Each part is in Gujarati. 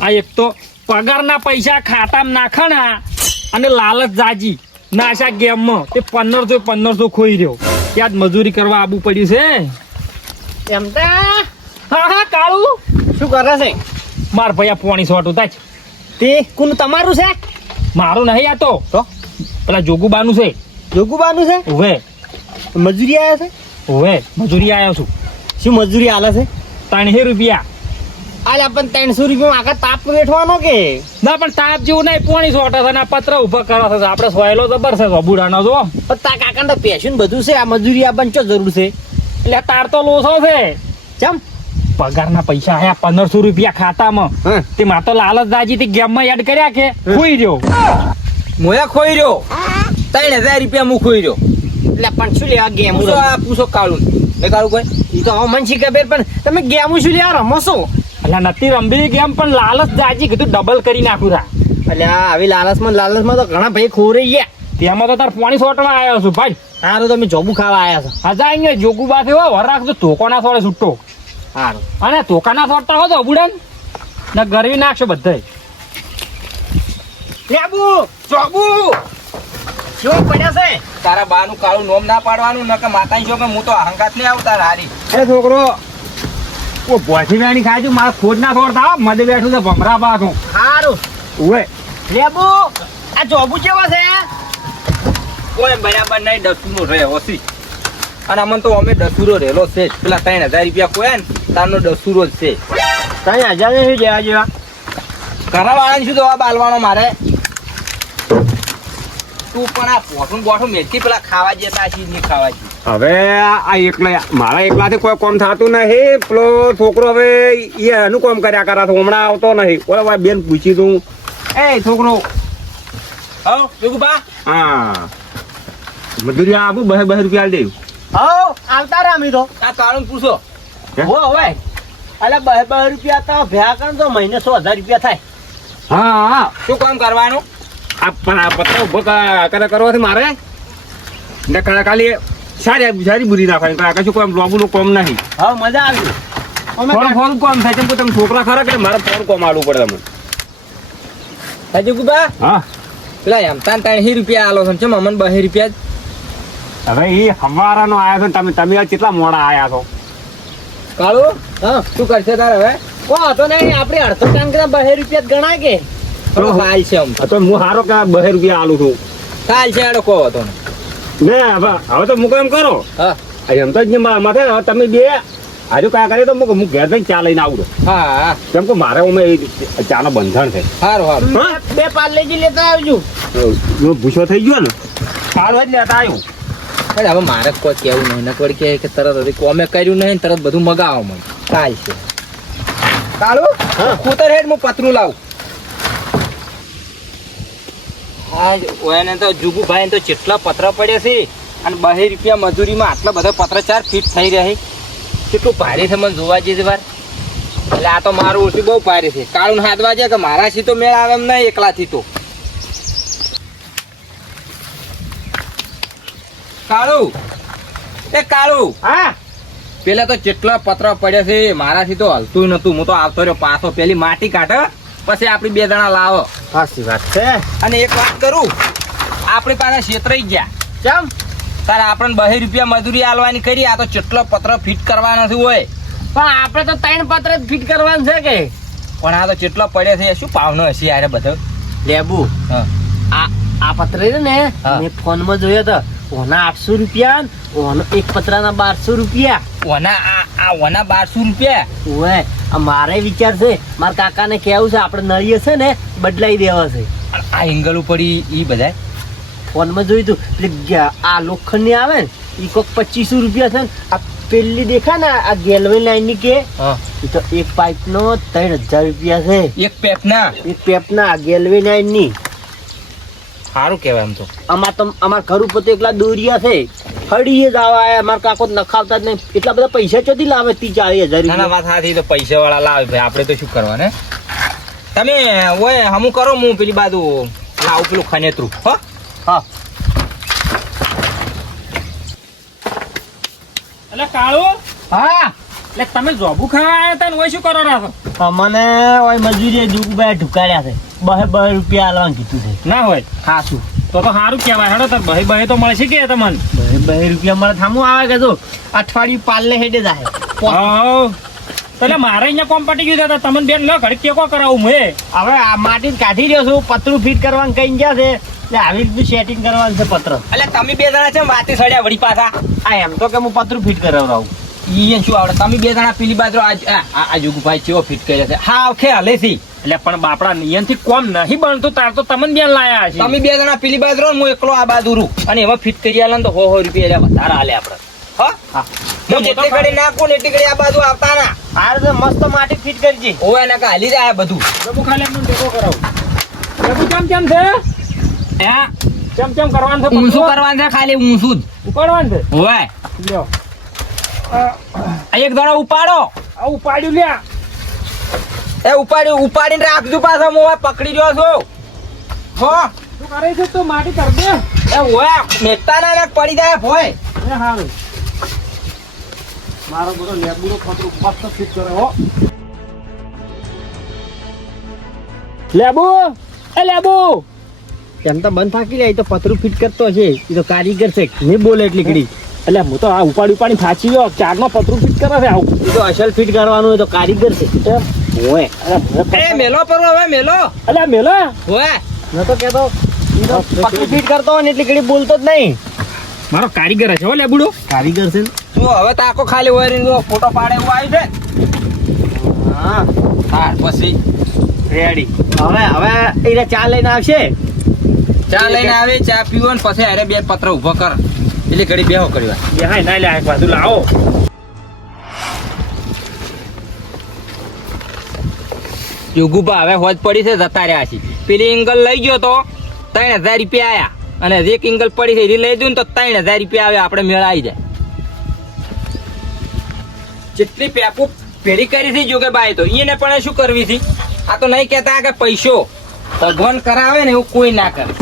આ એક તો પગારના પૈસા ખાતામાં નાખે ને અને લાલચ જાજી નાશા ગેમમાં તે 1500 ખોઈ રહ્યો ત્યાં જ મજૂરી કરવા આવવું પડ્યું છે એમ તો હા કાળું શું કરે છે માર ભાઈ આ પોણી સોટ ઉતા છે તે કોનું તમારું છે મારું નહીં આ તો પેલા જોગુબાનું છે જોગુબાનું છે ઓવે મજૂરી આવ્યા છે ઓવે મજૂરી આવ્યો છું શું મજૂરી હાલે છે 300 રૂપિયા આલ્યા પણ 300 રૂપિયા આખા તાપ વેઠવાનો કે ના પણ તાપ જેવું નહીં પોણી સોટ છે ને આ પત્ર ઉભા કરો છે આપણે સોયલો જબર છે બુડાનો જો પણ તા કાકાને તો પેશન બધું છે આ મજૂરી આપવાની ચો જરૂર છે એટલે તાર તો લોસો છે ચમ પગારના પૈસા આયા 1500 રૂપિયા ખાતામાં હા તે માં તો લાલચ દાજી તે ગેમમાં એડ કર્યા કે ખોઈ રહ્યો મોયા ખોઈ રહ્યો 3000 રૂપિયા હું ખોઈ રહ્યો એટલે પણ શું લેવા ગેમ પૂછો કાળું ને કાળું કોઈ ઈ તો મને શી ખબર પણ તમે ગેમ શું લેવા રમો છો એટલે નથી રમવી ગેમ પણ લાલચ દાજી કીધું ડબલ કરી નાખું તા એટલે આવી લાલચમાં તો ઘણા ભાઈ ખોરાઈ ગયા તેમાં તો તાર પોણી સોટવા આવ્યો છું ભાઈ સારું તમે જોબુ ખાવા આવ્યા છો હજા અહીંયા જોગુબા થયો વર રાખજો ધોકોના સોળે છૂટો સારું અને ધોકાના સોટતા હો તો બુડન ને ગરવી નાખશો બધાય લેબુ ચોબુ શું પડ્યા છે તારા બાનું કાળું નોમ ના પાડવાનું ન કે માતાની જો કે હું તો અહંકાર નહીં આવતા હારી એ છોકરો ઓ ભોસી વેણી ખાજુ મારા ખોદ ના છોડતા મદે બેઠું છે ભમરા બાથું સારું ઓએ લેબુ આ જોબુ કેવા છે કોઈ બરાબર નહીં ડસુરો રહ્યો છે અને અમને તો અમે ડસુરો રહેલો છે જ. પેલા 3000 રૂપિયા કોઈ ને તારનો ડસુરો જ છે 3000 ને શું જેવા જેવા ઘરવાળાને શું જવાબ આલવાનો મારે તું પણ આ પોઠું બોઠું મેથી પેલા ખાવા જતા છે નહીં ખાવા જઈએ હવે આ એકલા મારા એકલાથી કોઈ કામ થતું નહીં પેલો છોકરો હવે એનું કામ કર્યા કરા તો હમણાં આવતો નહીં ઓલા ભાઈ બેન પૂછી દઉં એ છોકરો હો જોગુબા હા મજૂરી આપું 2 રૂપિયા દે હો આવતા રામી તો આ કાળું પૂછો હો હવે અલે 2 રૂપિયા તો ભેગા કર તો મહિને 1000 રૂપિયા થાય હા હા શું કામ કરવાનું આ પણ આ પત્ર ઉભો કરે કરવાથી મારે ને ખાલી સારી બુરી નાખવાની કશું કોઈ લોબુનું કામ નહીં હા મજા આવી થોડું કામ થાય કેમ કે તમે છોકરા ખરા કે મારે થોડું કામ આલવું પડે તમને હે જોગુબા હા પેલા એમતાન 30 રૂપિયા આલો છે ચમ અમને 2 રૂપિયા જ હવે એ હવારાનો આયા છો ને તમે કેટલા મોડા આયા છો કાળું હા શું કરશે તારે હવે કો તો નહીં આપણે અડધો કામ કરે 2 રૂપિયા જ ગણાય કે થોડો હાલ છે આમ તો હું સારો કે 2 રૂપિયા આલું છું હાલ છે એડો કહો હતો ને હવે તો મૂકો એમ કરો હા એમ તો જ માથે તમે બે હજુ કયા કરે તો હું ઘેર જઈને ચા લઈને આવું હા હા કેમ કે મારે અમે ચાનો બંધણ છે સારું સારું હા? 2 પાર્લેજી લેતા આવજો ભૂસો થઈ ગયો ને સારું જ લેતા આવ્યું અરે હવે મારે કોઈ કેવું નહીં નકર કે તરત હવે કોમે કર્યું નહીં તરત બધું મગાવો મને કાલ છે કાળું કૂતર હેડ હું પતરું લાવું હા ઓયાને તો જુગુભાઈ તો જેટલા પત્ર પડ્યા છે અને 2 રૂપિયા મજૂરીમાં આટલા બધા પત્ર 4 ફીટ થઈ રહ્યા કેટલું ભારે છે મને જોવા જઈએ વાર એટલે આ તો મારું ઓછું બહુ ભારે છે કાળું હાથ વાજે કે મારાથી તો મેળ આવે એમ નહીં એકલાથી તો કાળું એ કાળું હા પેલા તો જેટલા પત્ર પડ્યા છે મારાથી તો હલતું નતું હું તો આવતો રહ્યો પાછો પેલી માટી કાઢે પછી આપડી 2 જણા લાવો સાચી વાત છે અને એક વાત કરું આપણી પાસે છેતરાઈ ગયા કેમ તારે આપણને 2 રૂપિયા મજૂરી આલવાની કરી આ તો જેટલો પત્ર ફિટ કરવા નથી હોય પણ આપણે તો 3 પત્ર જ ફિટ કરવાનું છે કે પણ આ તો જેટલો પડ્યા છે શું ભાવનો હશે યાર બધો લેબુ હા આ પત્ર છે ને હા. મેં ફોનમાં જોયો તો ઓના 800 રૂપિયા ઓનો એક પત્રના 1200 રૂપિયા ઓના આ ઓના 1200 રૂપિયા ઓય આ મારે વિચાર છે મારા કાકાને કેવું છે આપણે નળીએ છે ને બદલાઈ દેવા છે અને આ એંગલ ઉપર ઈ બધા ફોનમાં જોયું તું એટલે આ લોખંડની આવે ને એ કોક 2500 રૂપિયા છે ને આ પેલી દેખા ને આ ગેલવે લાઈન ની કે હા એ તો એક પાઇપ નો 3000 રૂપિયા છે એક પેપના એક પેપ ના ગેલવે લાઈન ની સારું કહેવાય એમ તો અમાર ઘર ઉપર તો એકલા દોરિયા છે ફળીએ જ આવા મારા કાકો નખાવતા જ નહીં એટલા બધા પૈસા ચોથી લાવે 30-40 હજાર ના વાત સાચી તો પૈસા વાળા લાવે ભાઈ આપણે તો શું કરવા ને તમે ઓય હમું કરો હું પેલી બાજુ લાવું પેલું ખનેતરું હો હા એટલે કાળું હા એટલે તમે જોબુ ખાવા આવ્યા હતા ને ઓય શું કરો રાખો અમને ઓય મજૂરી જુગુભાઈ ઢુકાડ્યા છે 2 રૂપિયા આલવાનું કીધું છે ના હોય હા શું તો સારું કહેવાય હેડો તાર બહે બહે તો મળશે કે તમને 2 રૂપિયા મળે થામું આવે કે જો અઠવાડિયું પાલને હેડે જાય હા એટલે મારે અહીંયા કોમ પટી ગયું હતા તમને બેન લો ઘડી ટેકો કરાવું મેં હવે આ માટી કાઢી રહ્યો છું પતરું ફિટ કરવાનું કઈ ગયા છે એટલે આવી રીતનું સેટિંગ કરવાનું છે પત્ર એટલે તમે બે જણા છે વાતે સડ્યા વળી પાછા આ એમ તો કે હું પતરું ફિટ કરાવડાવું ઈ શું આવડે તમે બે જણા પેલી બાજુ આ જુગુભાઈ ચેવો ફિટ કર્યા છે હા ઓકે હલે છે એટલે પણ બાપડા નિયમથી કોમ નહીં બનતું તાર તો તમને બેન લાયા છે તમે બે જણા પેલી બાજુ રહો ને હું એકલો આ બાજુ રૂ અને એમાં ફિટ કરી આલે ને તો 100 રૂપિયા વધારે હાલે આપણે હા હું જેટલી ઘડી નાખું ને એટલી ઘડી આ બાજુ આવતા ના આ રીતે મસ્ત માટી ફિટ કરજે ઓય ના કે હાલી જાય બધું પ્રભુ ખાલી એમને ટેકો કરાવું પ્રભુ કેમ છે હે કેમ કરવાનું છે ઊંચું કરવાનું છે ખાલી ઊંચું જ ઉપાડવાનું છે ઓય લ્યો આ એક દડો ઉપાડો આ ઉપાડ્યું લ્યા એ ઉપાડીને રાખજો પાછો હું પકડી રહ્યો છું હો શું કરે છે તો માટી કર દે એ ઓય મેકતા ના પડી જાય ભોય એ હારું મારો બધો લેબુનો ખતરો મસ્ત ફિટ કરે હો લેબુ એ લેબુ એમ તો બંધ થાકી જાય તો પતરું ફિટ કરતો છે એ તો કારીગર છે નહીં બોલે એટલી ઘડી એટલે હું તો આ ઉપાડી થાચી ગયો ચારનો પતરું ફિટ કરે છે આવું એ તો અસલ ફિટ કરવાનું હોય તો કારીગર છે હોય એ મેલો પર હવે મેલો અલ્યા મેલા ઓય ન તો કેતો પતરું ફિટ કરતો હોય ને એટલી ઘડી બોલતો જ નહીં મારો કારીગર છે હો લેબુડો કારીગર છે ને. તું હવે તાકો ખાલી ઓય જો ફોટો પાડે એવું આવ્યું છે હા હા પછી રેડી હવે એને ચા લઈને આવશે ચા લઈને આવે ચા પીવો ને પછી અરે બે પત્ર ઉભો કર એટલે ઘડી બેહો કર્યો બે હાય ના લે એક બાજુ લાવો યુગુભા હવે હોજ પડી છે જતા રહ્યા છે પેલી એંગલ લઈ ગયો તો 3000 રૂપિયા આયા અને એક એંગલ પડી છે એ લઈ દઉં ને તો 3000 રૂપિયા આવે આપણે મેળા આવી જાય જેટલી પેપુ ભેડી કરી છે જોગે બાઈ તો એને પણ શું કરવી છે આ તો નહીં કહેતા કે પૈસો ભગવાન કરાવે ને એવું કોઈ ના કરે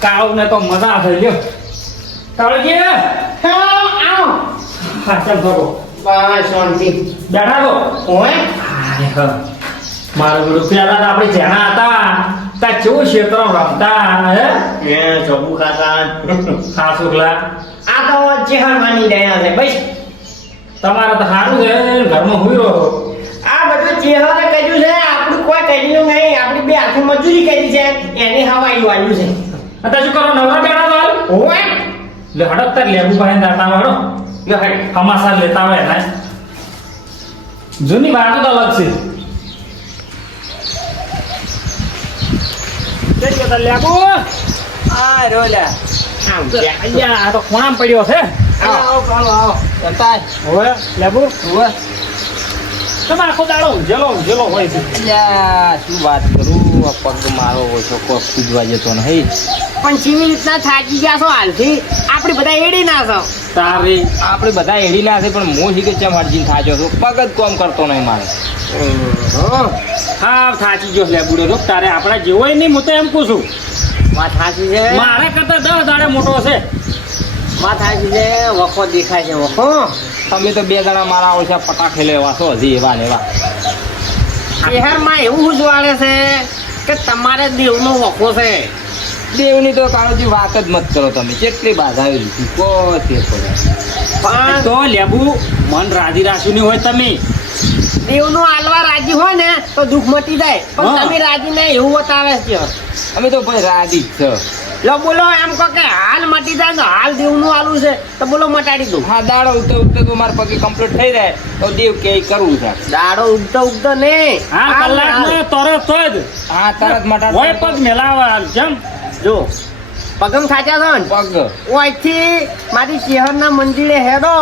કાવ ને તો મજા થઈ લ્યો કાળજી આવ હા ચાલ ભગો શાંતિ બેઠા તો હોય મારું બધું પેલા તો આપણે જેણા હતા તા કેવું ક્ષેત્ર રમતા હે જબુ ખાતા હા શુક્લા આ તો ચેહર માની રહ્યા છે ભાઈ તમારે તો સારું છે ઘરમાં હુઈ રહો આ બધું ચેહરે કર્યું છે આપણું કોઈ કર્યું નહીં આપણી બે હાથે મજૂરી કરી છે એની હવાઈ વાળ્યું છે અત્યારે શું કરો નવરા બેઠા તો હોય લે હડક તાર લેબુ ભાઈ દાતા વાળો લો હેડ હમાસા લેતા હોય ને જૂની વાતો તો અલગ છે જઈ ગયો લેબુ આ રોલા અહીંયા આ તો ખૂણામાં પડ્યો છે આવો જનતા હવે લેબુ હોય તમે આખો દાડો ઊંઝેલો હોય છે અલ્યા શું વાત કરું આ પગ મારો ઓછો કોક કૂદવા જતો નહીં પણ કેવી રીતના થાકી ગયા છો હાલથી આપણે બધા એડી ના છો તારી આપણે બધા એડી ના છે પણ હું શીખે ચમ હરજીને થાજો છું પગ જ કોમ કરતો નહીં મારે હા થાચી ગયો લેબુડો તો તારે આપણા જેવો નહીં હું તો એમ કહું છું વાત સાચી છે મારે કરતા 10 દાડે મોટો છે વાત સાચી છે વખો દેખાય છે વખો તમે તો બે જણા મારા ઓછા પટાખે લેવા છો હજી એવા ને એવા શહેરમાં એવું જ વાળે છે કે તમારે દેવનો વખો છે દેવની તો કાળજી વાત જ મત કરો તમે કેટલી બાધા આવી લીધી કોઈ ફેર પડે પણ તો લેબુ મન રાજી રાખ્યું નહીં હોય તમે દેવનો આલવા રાજી હોય ને તો દુઃખ મટી જાય પણ હા. તમે રાજી નહીં એવું બતાવે છે અમે તો ભાઈ રાજી જ છે લો બોલો એમ કહો કે હાલ મટી જાય તો હાલ દેવનું આલું છે તો બોલો મટાડી દઉં હા દાડો ઉગતો તો મારા પગે કમ્પ્લીટ થઈ જાય તો દેવ કે કરવું છે દાડો ઉગતો નહીં હા કલાકમાં તરત જ હા તરત હોય મટા પગ મેલાવા જેમ જો પગમ ખાચા છો ને પગ ઓયથી મારી શહેરના મંદિરે હેડો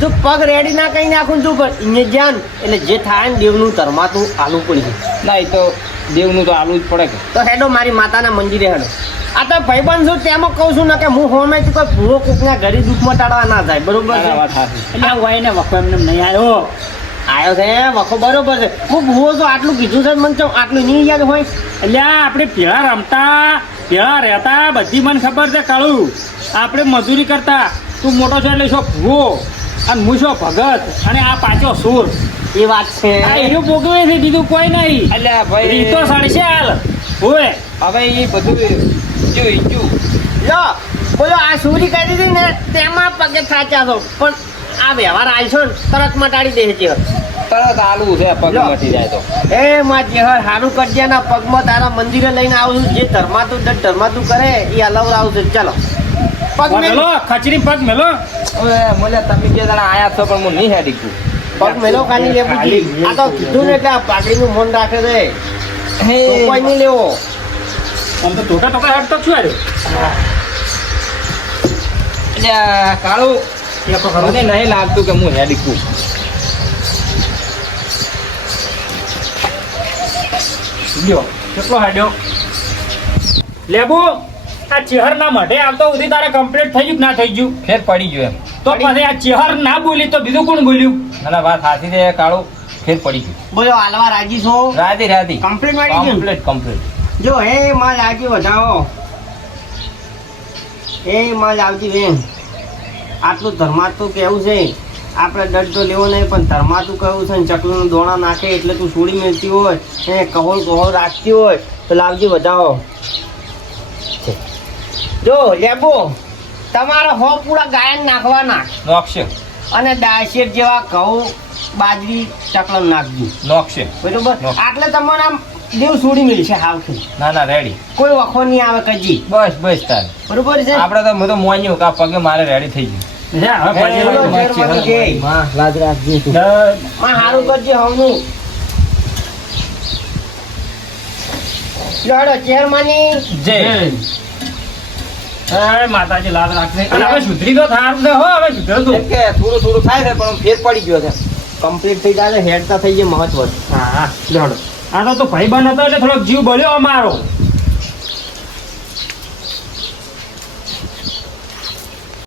જો પગ રેડી ના કઈ નાખું તું પણ અહીંયા જ્યાં એટલે જે થાય ને દેવનું તરમાતું આલું પડી ના એ તો દેવનું તો આલું જ પડે કે તો હેડો મારી માતાના મંદિરે હેડો આ તો ભાઈબંધ છું તેમાં કહું છું ને કે હું હોમેથી કોઈ ભૂવો કોકના ઘરે દુઃખ મટાડવા ના જાય બરોબર છે આ વાત સાચી એટલે હોય ને વખો એમને નહીં આવ્યો આવ્યો છે વખો બરોબર છે હું ભૂવો છું આટલું કીધું છે મને ચમ આટલું નહીં યાદ હોય એટલે આપણે પેલા રમતા ત્યાં રહેતા બધી મને ખબર છે કાળું. આપણે મજૂરી કરતા, તું મોટો છો એટલે શું ભૂવો અને હું શું ભગત અને આ પાછો સુર. એ વાત છે. આ હીરો ભોગવે છે, બીજું કોઈ નહીં. અલ્યા ભાઈ રીતો સડશે હાલ. ઓય હવે એ બધું જો લો બોલો આ સુરી કરી દીધી ને તેમાં પગે થાચા છો પણ આ વ્યવહાર આલશો ને તરત મટાડી દે છે. તરત આલુ છે પગ લો. મટી જાય તો. એ માં જેહર હારું કરજે ને પગમાં તારા મંદિરે લઈને આવું છું. જે ધર્માતું કરે એ હલાવડાવું છું. ચાલો પગ મેલો મેલો ખચરી પગ મેલો. હવે મને તમે જે જણા આયા છો પણ હું નહીં હેડી ગયું. પગ મેલો ખાલી લેવું આ તો કીધું ને એટલે આ પાઘડીનું મન રાખે છે. હે તો કોઈ નહીં લેવો. આમ તો ટોકા હેડતો છું અરે. અલ્યા કાળું એ તો ખરો. મને નહીં લાગતું કે હું હેડી ગયું. લ્યો કેટલો હાડ્યો લેબુ. આ ચેહર ના મઢે આવતો સુધી તારે કમ્પ્લીટ થઈ ગયું કે ના થઈ ગયું? ફેર પડી ગયો એમ. તો પછી આ ચેહર ના બોલી તો બીજું કોણ બોલ્યું? ના ના વાત સાચી છે કાળું, ફેર પડી ગયું. બોલો હાલવા રાજી છો? રાધી કમ્પ્લીટ વાળી ગયું? કમ્પ્લીટ. જો હે માલ આવજી વધાવો. એ માલ આવજી બેન. આટલું ધર્માતું કેવું છે આપણે દર્દ તો લેવો નહીં પણ ધર્માતું કેવું છે ને ચકલું દોણા નાખે એટલે તું છોડી મેળતી હોય એને કહો રાખતી હોય તો લાવજી વધાવો. જો લેબો તમારે હો પૂરા ગાયન નાખવાના નોકશે અને દાશેર જેવા ઘઉં બાજરી ચકલન નાખજી નોકશે. બરોબર. નોખ. આટલે તમારે આમ દેવ છોડી મેળશે હાવથી ના ના રેડી. કોઈ વખો નહીં આવે કજી. બસ તારે બરોબર છે. આપણે તો હું તો મોન્યું કે આ પગે મારે રેડી થઈ ગયું. જા, હવે પછી બોલો, લાવજો. ફેરવાનું છે. લાજ રાખજે તું. માં હારું કરજે હવનું. લડો ચેરમાની. જય. એ માતાજી લાદ રાખશે. અને હવે સુધરી તો થાર છે હો, હવે સુધરો તું. એમ કે થોડું થાય છે પણ ફેર પડી ગયો છે. કમ્પ્લીટ થઈ જાય હેડતા થઈ જાય મહત્વ. હા લડો. આ તો ભાઈ બંધ હતો એટલે થોડોક જીવ બળ્યો અમારો.